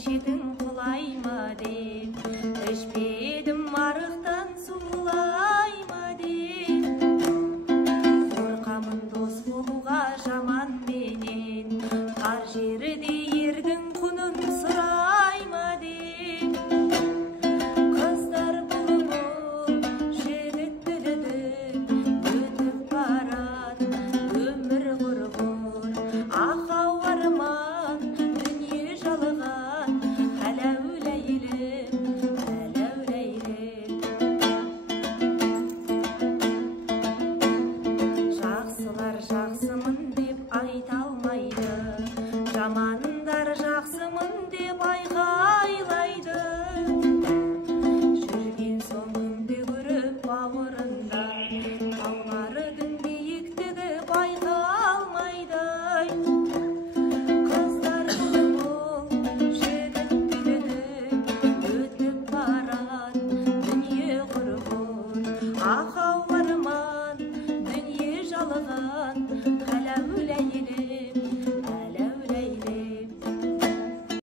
шетің құлай ма деп, ішпедім арықтан суылай ма деп. Қорқамын дос болуға жаман менен, қар жерде ердің құнын сұрай ма деп. Қыздар бұлбұл жігіттерді өтіп барады, өмір құрғыр, ақау арман, дүние жалған, әләуләйлім, әләуләйлім. Жақсылар жақсымын деп айта алмайды, жамандар жақсымын деп айғайлайды. Жүрген соң күнде көріп бауырында, таулардың биіктігі байқалмайды. Қыздар бұлбұл жігіттерді өтіп барады, дүние құрғыр, ақау арман, дүние жалған,